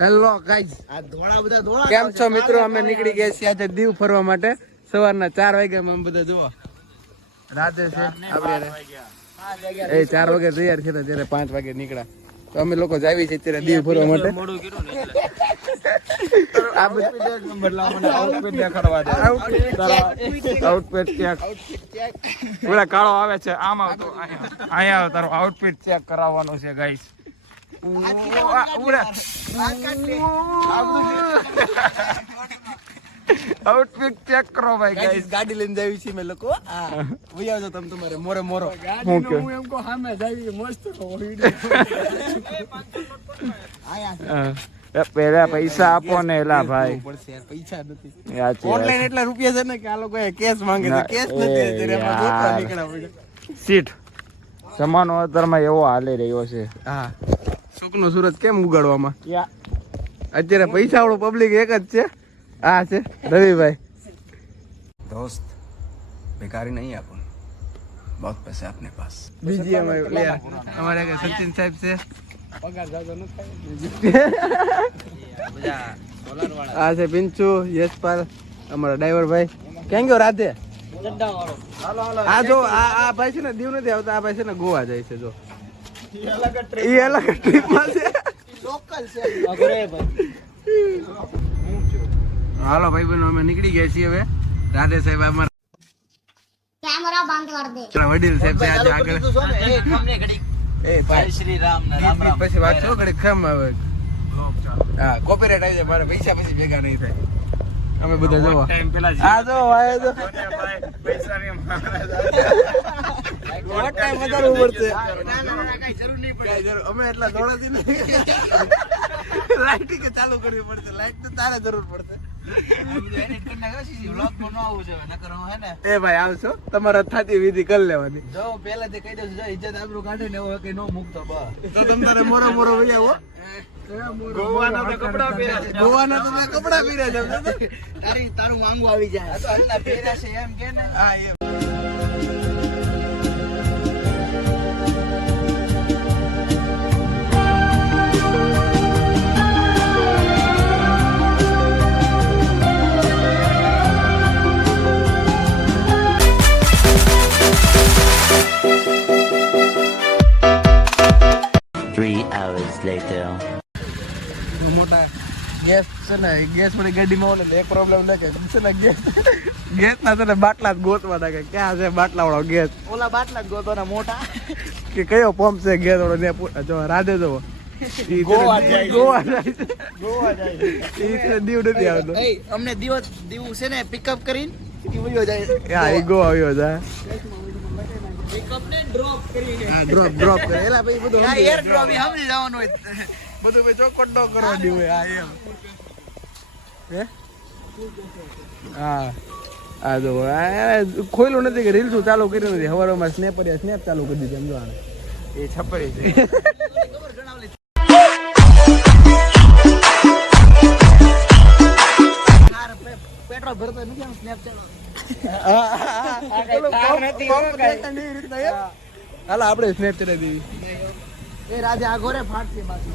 Hello guys, આ ધોળા બધા ધોળા કેમ છો મિત્રો? અમે નીકળી ગયા છીએ આજે દીવ ફરવા માટે. સવારના 4 વાગ્યામાં અમે બધા જોવા રાતે છે આપણે 4 વાગે તૈયાર થયા ત્યારે 5 વાગે નીકળ્યા. તો અમે લોકો જાવી છે અત્યારે દીવ ફરવા માટે. આઉટફિટ ચેક પૂરા કાળો આવે છે. આમ આવતો અહીંયા તારો આઉટફિટ ચેક કરાવવાનો છે ગાઈસ. આઉટફિટ ચેક કરો ભાઈ ગાઈસ. ગાડી લઈને જાવી છીએ મે લોકો. વઈ આવજો તમે તમારે મોરે મોરો. હું કે હું એમ કો સામે જાવી મસ્ત પેલા પૈસા આપો ને એલા ભાઈ. પૈસા નથી સાચી ઓનલાઈન એટલા રૂપિયા છે ને કે આ લોકો કેશ માંગે છે. કેશ નથી ત્યારે આપણે ગોતવા નીકળ્યા પડે. સીટ જમાનો અત્યારમાં એવો હાલી રહ્યો છે. હા સુખનો સૂરજ કેમ ઉગાડવામાં? અત્યારે પૈસા વાળું પબ્લિક એક જ છે. આ છે રવિભાઈ. दोस्त बेकारी नहीं है अपन, बहुत पैसे अपने पास. બીજી અમારે સચિન સાહેબ છે. પગાર જાજો ન આ છે પિંચુ, યશપાલ, અમારા ડ્રાઈવર ભાઈ. ક્યાં ગયો રાધે? આ જો આ ભાઈ છે ને દીવ નથી આવતા. આ ભાઈ છે ને ગોવા જાય છે. જો એ અલગ ટ્રીપમાં છે. લોકલ છે. હાલો ભાઈ બહેનો, અમે નીકળી ગયા છીએ હવે. રાધે સાહેબ અમારા कैमरा बंद कर दे. વડીલ સાહેબ છે આજે આગળ. એ ભાઈ શ્રી રામ ને રામ રામ. પછી વાત છો ઘડી ખમ આવે. હા કોપીરાઈટ આવી જાય. મારા પૈસા પછી ભેગા નહીં થાય. અમે બધા જોવા આ જો આયો જો પૈસાની ટાઈમ વધારવું પડશે. કઈ જરૂર અમે એટલા દોડાથી નહીં. લાઇટિંગ ચાલુ કરવી પડશે. લાઇટ તો તારે જરૂર પડશે. એ ભાઈ આવશો તમારા થાતી વિધિ કરી લેવાની. જો પહેલાથી કહી દઉં જો ઇજ્જત આબરૂ કાઢે ને એવો કે નો મુકતો બસ. તો તમ તારે મોરો મોરો વઈ આવો. ગોવાના તો કપડા પહેર્યા છે. ગોવાના તો મેં કપડા પહેર્યા છે. તારું માંગુ આવી જાય. આ તો હલ્લા પહેર્યા છે એમ કે ને. હા એમ. મોટા ગેસ છે ને ગેસ વાળી ગાડીમાં ઓલે એક પ્રોબ્લેમ ના છે ને ગેસ ના છે ને બાટલા જ ગોતવા નાખે. ક્યાં છે બાટલા વાળો ગેસ? ઓલા બાટલા ગોતોના મોટા. કે કયો પંપ છે ગેસ વાળો? ને જો રાધે જો ગોવા જાય. ગોવા જાય. ગોવા જાય. એ દીવ નથી આવતો. એ અમને દીવ છે ને પિકઅપ કરીને ઈવયો જાય. હા એ ગોવા આવ્યો છે. પિકઅપ ને ડ્રોપ કરીને. હા ડ્રોપ કરે. એલા ભાઈ બધું આ એર ડ્રોપ સમજી જવાનું હોય. બધું ભાઈ ચોકટ નો કરવા દીવું. હા એમ. હે હા આ જો ખોયલું નથી કે રીલ્સ ચાલુ કર્યું નથી. હવારમાં સ્નેપ ચાલુ કરી દીધી. સમજો આને એ છપરી છે. પેટ્રોલ ભરતો નથી આમ સ્નેપ ચાલો. હાલ આપણે સ્નેપ ચડાવી દેવી. એ રાજા આગોરે ફાટતી બાજુ.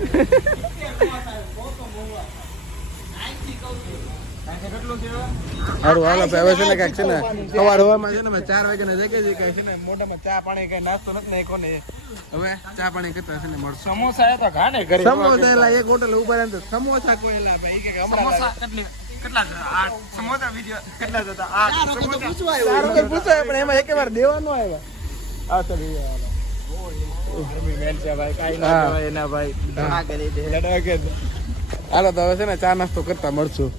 સારું હાલો ભાઈ. હવે છે ને કાંઈક છે ને સવાર હવામાં છે ને 4 વાગ્યાના જગ્યા છે કાંઈ છે ને મોઢામાં ચા પાણી કઈ નાસ્તો નથી નાખ્યો ને. હવે ચા પાણી કરતા છે ને મળશે. સમોસા એ તો ઘાને ઘરે સમોસા એલા એક હોટલ ઉભા રહે સમોસા કોઈ એલા ભાઈ કે સમોસા કેટલા આ સમોસા વિડિયો કેટલા હતા? આ પૂછાય પણ એમાં એક વાર દેવાનું આવ્યા. આ તો ગરમી મેન છે ભાઈ, કાઈ ના કહેવાય એના ભાઈ. ઘણા કરી દે. હાલો તો હવે છે ને ચા નાસ્તો કરતા મળશું.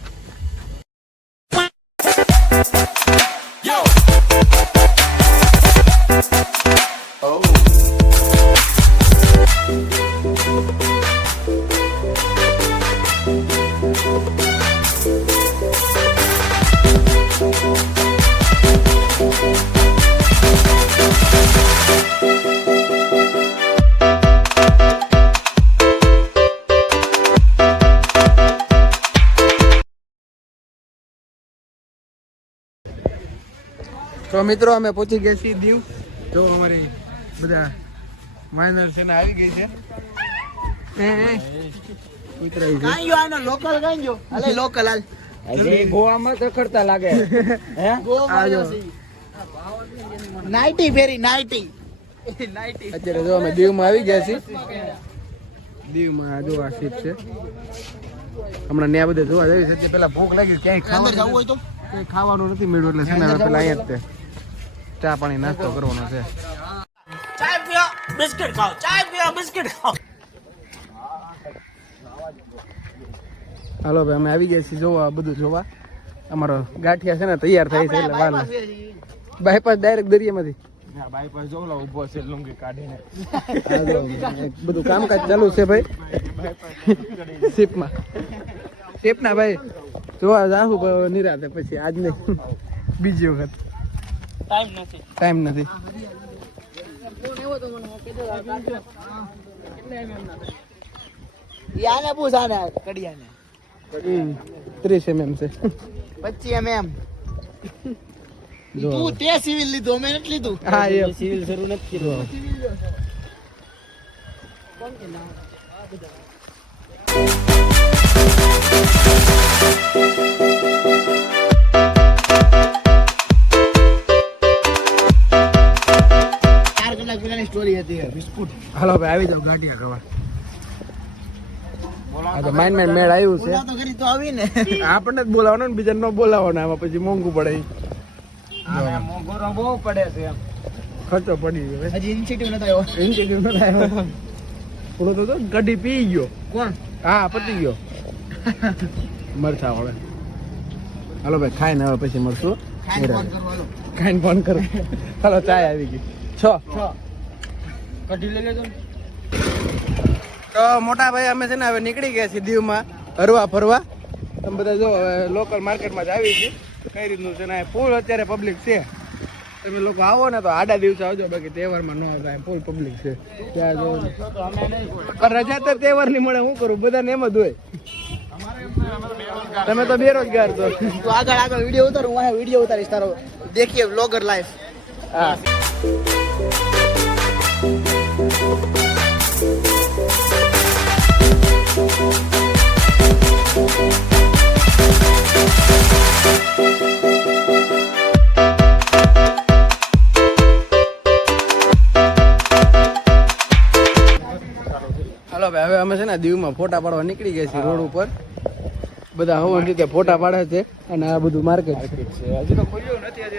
તો મિત્રો અમે પહોંચી ગયા છીએ દીવ. જો અમારી બધા માઇનર છે ને આવી ગઈ છે. ઉતરાઈ છે કાઈ ગયો આનો લોકલ કાઈ ગયો અલે લોકલ હાલ અરે ગોવામાં તો ખડતા લાગે હે ગોવા નાઈટી ફેરી નાઈટી અત્યારે જો અમે દીવમાં આવી ગયા છીએ દીવમાં જો આ સીટ છે હમણાં ત્યાં બધે જોવા જઈએ છે પેલા ભૂખ લાગી ક્યાંય અંદર જવું ખાવાનું હોય તો કંઈ ખાવાનું નથી મળ્યું એટલે છે ને પેલા અહીંયા જ તે ચા પાણી નાસ્તો કરવાનો છે ચાય પીઓ બિસ્કિટ ખાઓ ચાય પીઓ બિસ્કિટ ખાઓ હાલો ભાઈ અમે આવી ગયા છીએ જોવા બધું જોવા અમારો ગાંઠિયા છે ને તૈયાર થાય છે એટલે વાર બાયપાસ ડાયરેક્ટ દરિયામાંથી બાયપાસ જો લો ઊભો છે લુંગી કાઢીને આ જો, બધું કામકાજ ચાલુ છે ભાઈ શિપમાં શિપના ભાઈ જોવા જાહું નિરાતે પછી આજ નહીં બીજી વખત ટાઈમ નથી યાને પૂછાને કડિયાને 30 mm છે 25 mm જો તું તે સિવિલ લીધો મેં નથી લીધું હા એ સિવિલ શરૂ નથી કર્યો પેલાની સ્ટોરી હતી બિસ્કુટ હાલો ભાઈ આવી જાવ ગાંઠિયા ખાવા આ તો માઇન મેળ આવ્યું છે તો કરી તો આવી ને આપણને જ બોલાવવાનો ને બીજા ન બોલાવવાનો આમાં પછી મોંઘું પડે આને મોંઘોરો બહુ પડે છે એમ ખર્ચો પડી ગયો હજી ઇન્સ્ટિટ્યૂટ નતો આવ્યો ઇન્ટિટ્યૂટ ન થાય થોડો તો કઢી પી ગયો કોણ હા પતી ગયો મરચા હવે હાલો ભાઈ ખાઈને હવે પછી મળશું ખાઈને ફોન કરો હાલો ખાઈને ફોન કરો હાલો ચાય આવી ગઈ 6 કઢી લઈ લેજો તો મોટા ભાઈ અમે છે ને હવે નીકળી ગયા છીએ દીવમાં હરવા ફરવા તમે બધા જો લોકલ માર્કેટમાં જ આવી છીએ કઈ રીતનું છે ને ફૂલ અત્યારે પબ્લિક છે તમે લોકો આવો ને તો આડા દિવસે આવજો બાકી તહેવારમાં ન આવતા ફૂલ પબ્લિક છે ત્યાં જો પણ રજા તો તહેવારની મળે હું કરું બધાને એમ જ હોય તમે તો બેરોજગાર છો તું આગળ વિડિયો ઉતાર હું આ વિડિયો ઉતારીશ તારો દેખીએ વ્લોગર લાઈફ હા હાલો ભાઈ હવે અમે છે ને દીવમાં ફોટા પાડવા નીકળી ગયા છીએ રોડ ઉપર બધા હવન રીતે ફોટા પાડે છે અને આ બધું માર્કેટ છે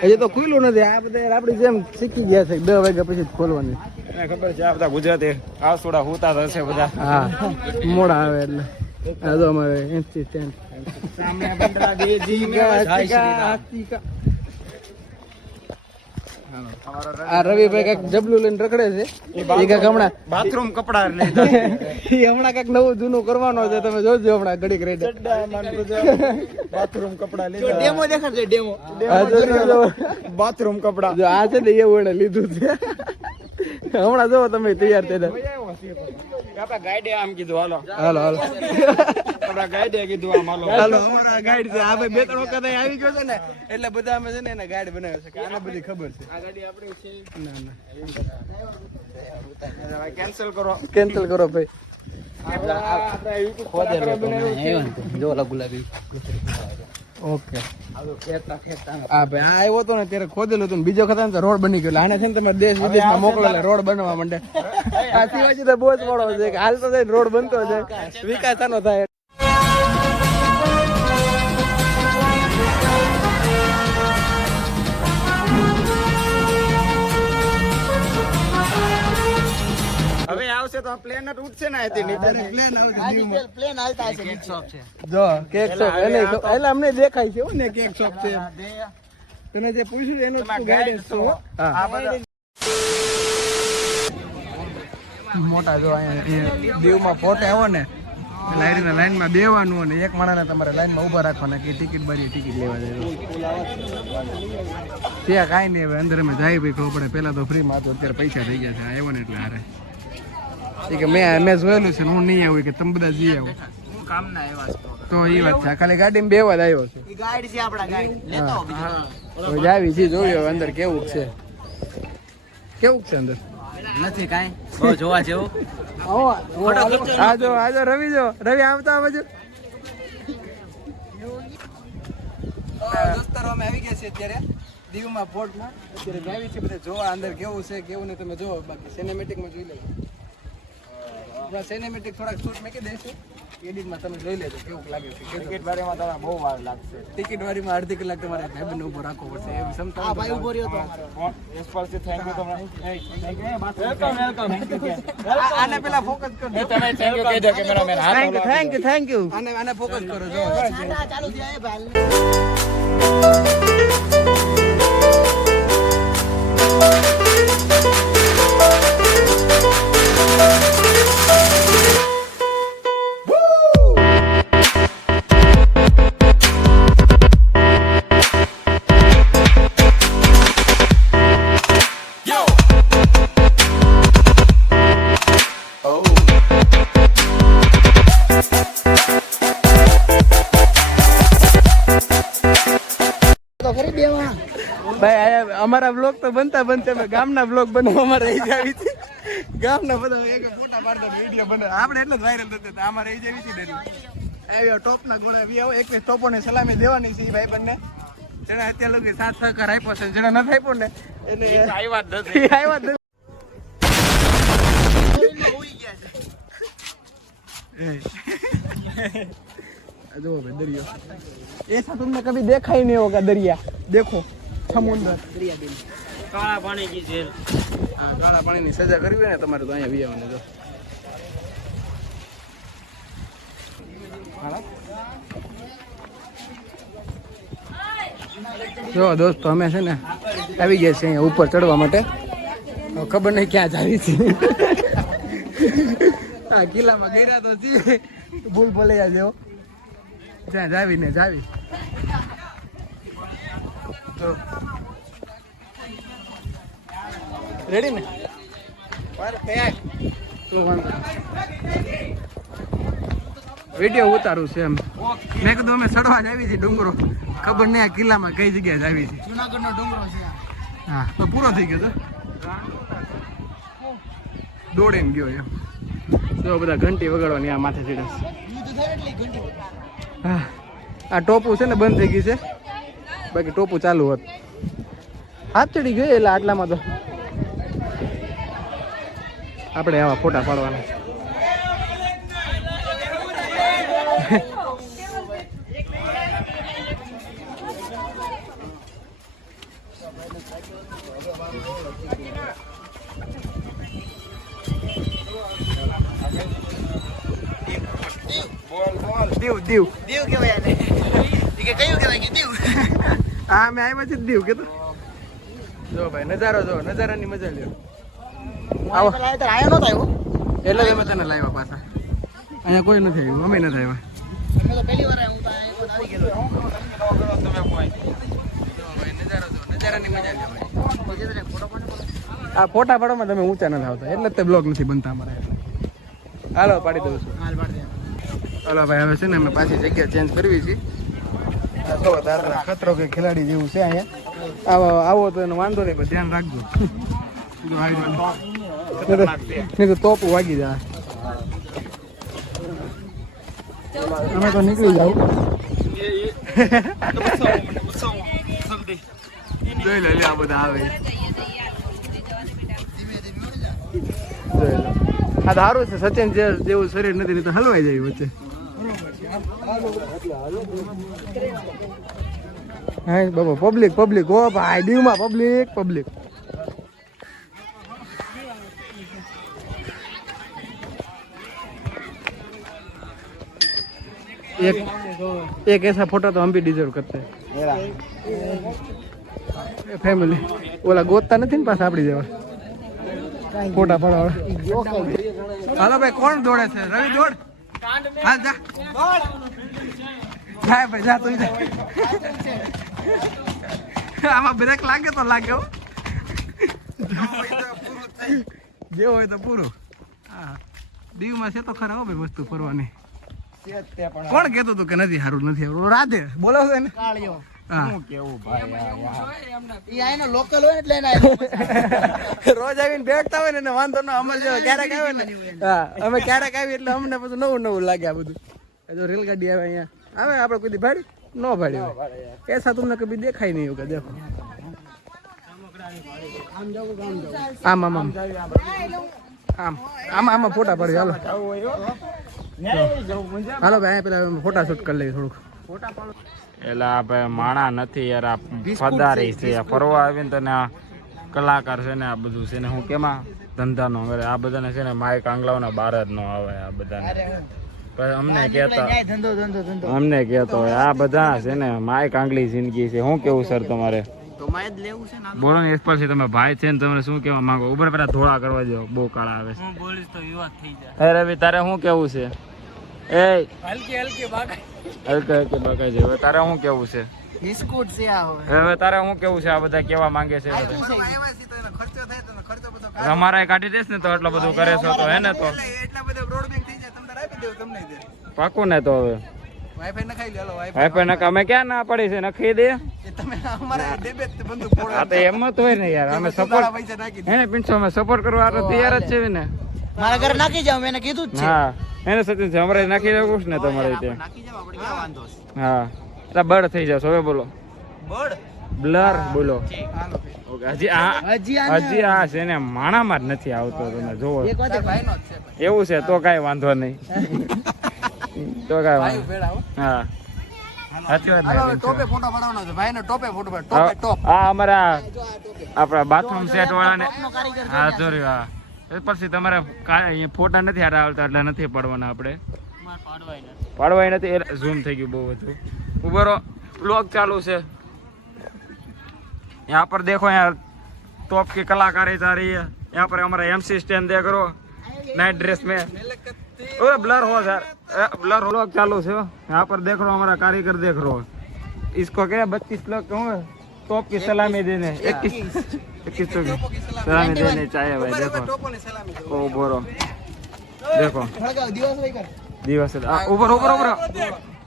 હજી તો ખુલ્લું નથી આ બધા આપણી જેમ શીખી ગયા છે 10 વાગ્યા પછી જ ખોલવાની એને ખબર છે આ બધા ગુજરાતી આવસોડા હોતા હશે બધા હા મોડા આવે એટલે આ તો અમારે ઇન્સ્ટિટ્યૂટ સામે બંદરા દેજી આ રવિભાઈ કઈક જબલું લઈને રખડે છે એ કઈક હમણાં બાથરૂમ કપડા લીધા એ હમણાં કઈક નવું જૂનું કરવાનો છે તમે જોજો હમણાં ઘડીક રેડે બાથરૂમ કપડા જો ડેમો દેખાડજે ડેમો બાથરૂમ કપડા જો આ છે ને એવું એને લીધું છે હમણાં જો તમે તૈયાર થઈ આપડા ગાઈડે આમ કીધું હાલો હાલો હાલો આપડા ગાઈડે કીધું આમ હાલો હાલો અમારા ગાઈડ છે આ ભાઈ 2-3 વખત અહીં આવી ગયો છે ને એટલે બધા અમે છે ને એને ગાઈડ બનાવ્યો છે કે આને બધી ખબર છે આ ગાડી આપણી છે ના ના કેન્સલ કરો કેન્સલ કરો ભાઈ આપડા યુટ્યુબ જો ઓલા ગુલાબી ઓકે હા ભાઈ આ આવ્યો હતો ને ત્યારે ખોદેલું હતું ને બીજો વખત તો રોડ બની ગયો આને છે ને તમે દેશ વિદેશમાં મોકલો રોડ બનવા માંડે આ શિવાજી તો બહુ જ મોડો છે કે હાલ તો રોડ બનતો છે વિકાસ આનો થાય હવે આવશે તો પ્લેન જ ઉઠશે ને અહીંથી નીચે પ્લેન હાલતા હશે કેક શોપ છે જો કેક શોપ એને એટલે અમને દેખાય છે ને કેક શોપ છે તને જે પૂછ્યું એનું ગાઈડન્સ છે હા મોટા જો અહીંયા દીવમાં ફોટો આવ્યો ને એટલે લાઈનમાં બેવાનું અને એક માણસને તમારે લાઈનમાં ઊભા રાખવાના કે ટિકિટ બારી ટિકિટ લેવા જાય ત્યાં કાંઈ નહીં હવે અંદર અમે જાય ભાઈ ખબર પડે પહેલાં તો ફ્રીમાં હતો અત્યારે પૈસા થઈ ગયા છે આવ્યો ને એટલે હારે કે મેં જોયેલું છે હું નહીં આવું કે તમે બધા જઈ આવો કામના એવા તો એ વાત છે ખાલી ગાડીમાં બેવા જ આવ્યો છે ઈ ગાઈડ છે આપડા ગાઈડ લેતા આવો બીજો જાવી છે જોયો અંદર કેવું છે અંદર નથી કાંઈ બહુ જોવા જેવું. આજો રવિ રવિ આવતા આ બાજુ. દોસ્તારો અમે આવી ગયા છે અત્યારે દીવમાં ફોર્ટમાં. અત્યારે આવી છે બધા જોવા અંદર કેવું છે કેવું નહીં તમે જોવો. બાકી સિનેમેટિકમાં જોઈ લેજો. સિનેમેટિક થોડાક શૂટ મેકી દઈશું એડિટમાં, તમે જોઈ લેજો કેવું લાગે છે. ટિકિટ વાળીમાં તમને બહુ વાર લાગશે. ટિકિટ વાળીમાં અડધી કલાક તમારે ભાઈબંધ ઉભો રાખવો પડશે એવી ક્ષમતા. ભાઈ ઉભો રહ્યો તો યશપાલજી થેન્ક યુ તમને. વેલકમ. આને પેલા ફોકસ કરો. તમે થેન્ક યુ કહી દો કેમેરામેન. Thank you. આને ફોકસ કરો જો. ચાલુ થયા ભાઈ. ભાઈ અમારા બ્લોગ તો બનતા અમે ગામના બ્લોગ બનાવવામાં રહી જાવી છે. ગામના બધા એક ફોટા પાડતા વિડીયો બનાવે આપણે એટલે જ વાયરલ થતા. આમાં રહી જાવી છે ડેલી. આવ્યો ટોપના ગુણ આવ્યો. એક ટોપોને સલામી દેવાની છે ભાઈ બંને. જેના અત્યાર લગી સાથ સહકાર આપ્યો છે, જેના નથી આપ્યો ને એને આવ્યા જ નથી. जो दरिया ऐसा तुमने कभी देखा ही नहीं होगा. दरिया देखो समुद्र दरिया दिन काला पानी की जेल. हाँ काला पानी ની સજા કરવી હોય ને તમારે તો અહીંયા વિયાવાનું જો દોસ્તો અમે છે ને આવી ગયા છે અહીંયા ઉપર ચડવા માટે. ખબર નહીં ક્યાં જાવી છે. આ કિલ્લામાં ગયા તો છીએ ભૂલ ભૂલૈયા જેવો. જ્યાં જાવી ને જાવી તો રેડી ને વિડીયો ઉતારું છે એમ. મેં કીધું અમે ચડવા જ આવી છે ડુંગરો. ખબર નહીં આ કિલ્લામાં કઈ જગ્યાએ જ આવી છે. જુનાગઢનો ડુંગરો છે. હા તો પૂરો થઈ ગયો તો દોડીને ગયો એમ. જો બધા ઘંટી વગાડવાની આ માથે ચડે. હા આ ટોપું છે ને બંધ થઈ ગઈ છે. બાકી ટોપું ચાલુ હોત. હાથ ચડી ગયો એટલે આટલામાં તો આપણે આવા ફોટા પાડવાના છે. દીવ દીવ દીવ કેવાય ને કે કયું કેવાય કે દીવ. હા મેં આવ્યા છે દીવ કે તો જો ભાઈ નજારો જો નજારાની મજા લ્યો. આવો આયો નતો આવ્યો એટલે અમે તને લાવ્યા પાછા. અહીંયા કોઈ નથી આવ્યું. અમે નથી આવ્યા. અમે તો પહેલી વાર હું તો આવી ગયો. તમે કોઈ જો ભાઈ નજારો જો નજારાની મજા લ્યો ભાઈ. આ ફોટા પાડવામાં તમે ઊંચા નથી આવતા એટલે જ તે બ્લોગ નથી બનતા અમારા. હાલો પાડી દઉં છું. હાલ પાડી દે. હાલો ભાઈ હવે છે ને અમે પાછી જગ્યા ચેન્જ કરવી છે. ખતરો કે ખેલાડી જેવું છે અહીંયા. આવો તો એનો વાંધો નહીં પણ ધ્યાન રાખજો. નહીં તો તોપ વાગી જાય. અમે તો નીકળી જાવ. જોઈ લે આ બધા આવે. જોઈ લો આ સારું છે. સચિન જેવું શરીર નથી નહીં તો હલવાઈ જાય વચ્ચે. હા બાબા પબ્લિક હો ભાઈ. દીવમાં પબ્લિક एक ऐसा फोटो तो हम भी डिजर्व करते हैं. फैमिली ओला गोतता નથી ને પાછા આપડી જેવા ફોટા પાડવા. હાલો ભાઈ કોણ દોડે છે? રવિ દોડ. હા જા જાય ભાઈ જા તું જા. આમાં બ્રેક લાગે તો લાગે હો. જે હોય તો પૂરું. હા દીવમાં છે તો ખરા હો ભાઈ વસ્તુ ફરવાની. કોણ કહેતો હતું કે નથી સારું નથી સારું? રાધે બોલો છે ને. હા શું કેવું ભાઈ યાર. ઈ આનો લોકલ હોય એટલે એને રોજ આવીને બેઠતા હોય ને એને વાંધો ન અમારે જેવા ક્યારેક આવે ને હા અમે ક્યારેક આવી એટલે અમને બધું નવું નવું લાગે આ બધું જો રેલગાડી આવે અહીંયા આવે આપણે કોઈ દી ભાડી નો ભાડી હોય ऐसा तुमने कभी देखा ही नहीं होगा देखो આમ આમ આમ આમ આમાં ફોટા પાડી હાલો હાલો ભાઈ પેલા ફોટા શૂટ કરી લઈએ થોડુંક એલા ભાઈ માણા નથી યાર આ ફદારી છે આ ફરવા આવીને તને આ કલાકાર છે ને આ બધું છે ને હું કેમાં ધંધાનો કરે આ બધાને છે ને માઇક આંગલાઓના બાર જ ન આવે આ બધાને પછી અમને કહેતા અમને કહેતો હોય આ બધા છે ને માઇક આંગલી જિંદગી છે શું કેવું સર તમારે બોલો ને પછી તમે ભાઈ છે ને તમે શું કેવા માંગો ઉપર પેલા ધોળા કરવા દો બહુ કાળા આવે છે રવિ તારે શું કેવું છે એ હલકી હલકી બાકાય છે હવે તારે શું કેવું છે બિસ્કુટ છે આ હોય હવે તારે શું કેવું છે આ બધા કેવા માંગે છે અમારા કાઢી દેસ ને તો એટલું બધું કરે છો તો હે ને તો એટલા બધા બ્રોડ બેંક થઈ જાય તમને આપી દેવું તમને દે પાકું ને તો હવે વાઈફાઈ નખાઈ લે હાલો વાઈફાઈ નકા અમે ક્યાં ના પડી છે નખી દે એ તમે અમારા ડેબે બંદૂક ફોડો આ તો એમ જ હોય ને યાર અમે સપોર્ટ પૈસા નાખી હે ને પિન્ટુ અમે સપોર્ટ કરવા તો તૈયાર જ છે ને મારા ઘરે નાખી જાવ મેં એને કીધું જ છે હા એને સચિન છે અમારે નાખી દેવું છે ને તમારે ત્યાં નાખી જાવ આપણે ક્યાં વાંધો છે હા એટલે બળ થઈ જશો હવે બોલો બળ બ્લર બોલો હાલો ઓકે હજી આ છે ને માણામાં જ નથી આવતો તમે જોવો એક વાત ભાઈનો જ છે એવું છે તો કાંઈ વાંધો નહીં તો કાંઈ ભાઈ વાંધો ભેળા હો હા સાચી વાત હાલો ને. ટોપે ફોટો પાડવાનો છે ભાઈનો ટોપે ફોટો પાડ ટોપે ટોપ આ અમારા આપણા બાથરૂમ સેટ વાળાને હા જોરી હા એ પછી તમારે અહીંયા ફોટા નથી હારા આવતા એટલે નથી પડવાના આપણે પાડવાય નથી ઝૂમ થઈ ગયું બહુ બધું ઉભરો બ્લોગ ચાલુ છે यहाँ पर देखो यहाँ टॉप की कलाकारी जा रही है यहाँ पर हमारा MC स्टैंड देख रो नाइट ड्रेस में ओए ब्लर हो सर ब्लर हो लोग चालू से यहाँ पर देख रो हमारा कारीगर देख रो इसको क्या 32 लोग कहूँ टॉप की सलामी देने 21 की सलामी देने चाहिए भाई देखो ટોપોની સલામી દો ओ बोरो देखो ખળગાવ દિવસ લઈ કર दिवस ऊपर ऊपर ऊपर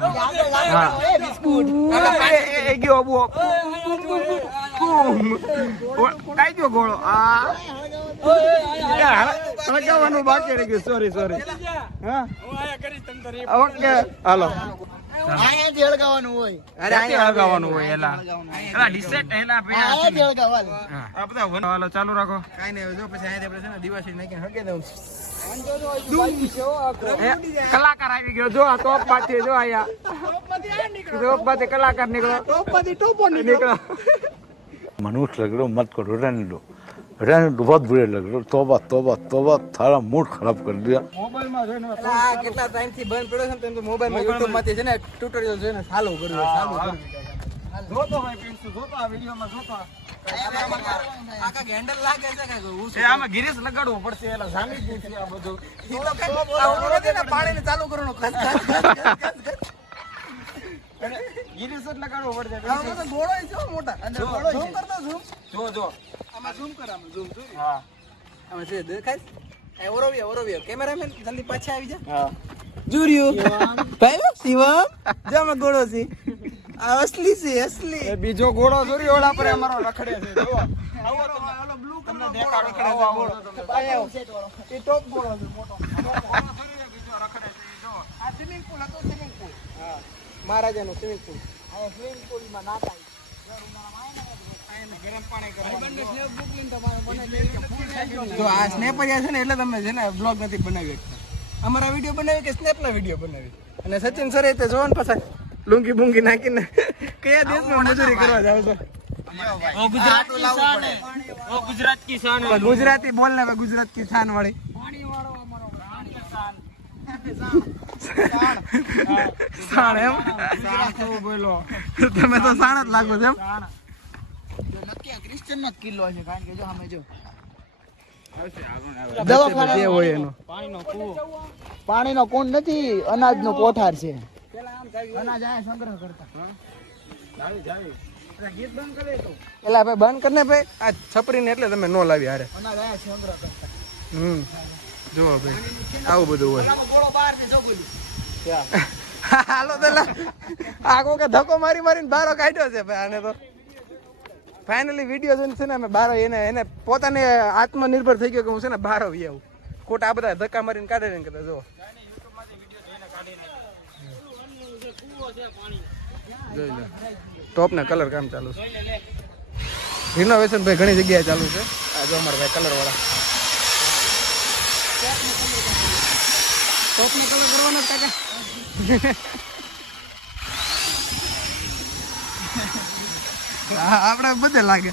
हाँ બિસ્કુટ ગયો અબુ કાઈ ગયો ગોળો આ લગાવવાનું બાકી રહી ગયું સોરી હા ઓકે હાલો આયાથી હળગાવાનું હોય અરે અહીંયા લગાવવાનું હોય એલા ડિસેટ એલા આયાથી હળગાવાનું આ બધા હાલો ચાલુ રાખો કાઈ નહીં જો પછી અહીંયા આપણે છે ને દિવાસી નાખીને હગે દઉં કલાકાર આવી ગયો જો ટોપ માંથી જો આયા ટોપ માંથી કલાકાર નીકળ્યો ટોપ માંથી ટોપો નીકળ્યો मनुष्य लग रहे हो मत करो रहने दो बहुत बुरे लग रहे हो तौबा तौबा तौबा थारा मूड खराब कर दिया મોબાઈલમાં જોઈને આ કેટલા ટાઈમ થી બંધ પડ્યો છે ને તેમ તો મોબાઈલમાં YouTube માંથી છે ને ટ્યુટોરિયલ જોઈને ચાલુ કર્યું જોતો હોય પિન્ટુ જોતો આ વિડિયોમાં જોતો આ કાક હેન્ડલ લાગે છે કાક એ આમાં ગિરીશ લગાડવું પડશે એલા જામી ગયું છે આ બધું પાણીને ચાલુ કરવાનું ખસ ગિરીશ જ લગાડવું પડશે ગોળો છે મોટા અંદર ગોળો ઝૂમ કરતો ઝૂમ જો આમાં ઝૂમ કર આમાં ઝૂમ હા આમાં છે દેખાય એ ઓરોવિયો કેમેરામેન જલ્દી પાછા આવી જા હા જુરિયો ભાઈ શિવમ જામાં ગોળો છે આ અસલી છે અસલી એ બીજો ઘોડો જોરી ઓલા પર અમારો રખડે છે જો આવો તો ઓલો બ્લુ કલર દેખાડો રખડે છે ગોળો આયો એ ટોપ ગોળો છે મોટો બીજો રખડે છે જો આ સ્વિમિંગ પૂલ હતો સ્વિમિંગ પૂલ હા મહારાજાનો સ્વિમિંગ પૂલ આ સ્વિમિંગ પૂલમાં નાખાય ગરમ પાણી જો આ સ્નેપરિયા છે ને એટલે તમે છે ને બ્લોગ નથી બનાવી શકતા અમારા વિડીયો બનાવી કે સ્નેપના વિડીયો બનાવી અને સચિન સરે તે જોન પાછા લુંગી બુંગી નાખીને કયા દેશમાં મજૂરી કરવા જાવ છો ગુજરાત કી શાન ગુજરાતી બોલ ને ગુજરાત કી શાન વાળી શાણ એમ બોલો તમે તો શાણ જ લાગો છો એમ નક્કી આ ક્રિશ્ચિયનનો જ કિલ્લો છે કારણ કે જો અમે જો જે હોય એનો પાણીનો કુંડ નથી અનાજનો કોઠાર છે અનાજ આયા સંગ્રહ કરતા એલા ભાઈ બંધ કરને ભાઈ આ છપરીને એટલે તમે નો લાવી હારે અનાજ આયા સંગ્રહ કરતા જુઓ ભાઈ આવું બધું હોય ગોળો બહાર છે જો બોલું હાલો પેલા આ કોકે ધક્કો મારી મારીને બારો કાઢ્યો છે ભાઈ આને તો ફાઇનલી વિડીયો જોઈને છે ને અમે બારો એને પોતાને આત્મનિર્ભર થઈ ગયો કે હું છે ને બારો વી આવું ખોટા આ બધા ધક્કા મારીને કાઢે ને કદાચ જો જોઈ લો ટોપ ને કલર કામ ચાલુ છે રિનોવેશન ભાઈ ઘણી જગ્યાએ ચાલુ છે આ જો અમારા ભાઈ કલર વાળા ટોપ ને કલર કરવાનો કાકા આપણે બધે લાગે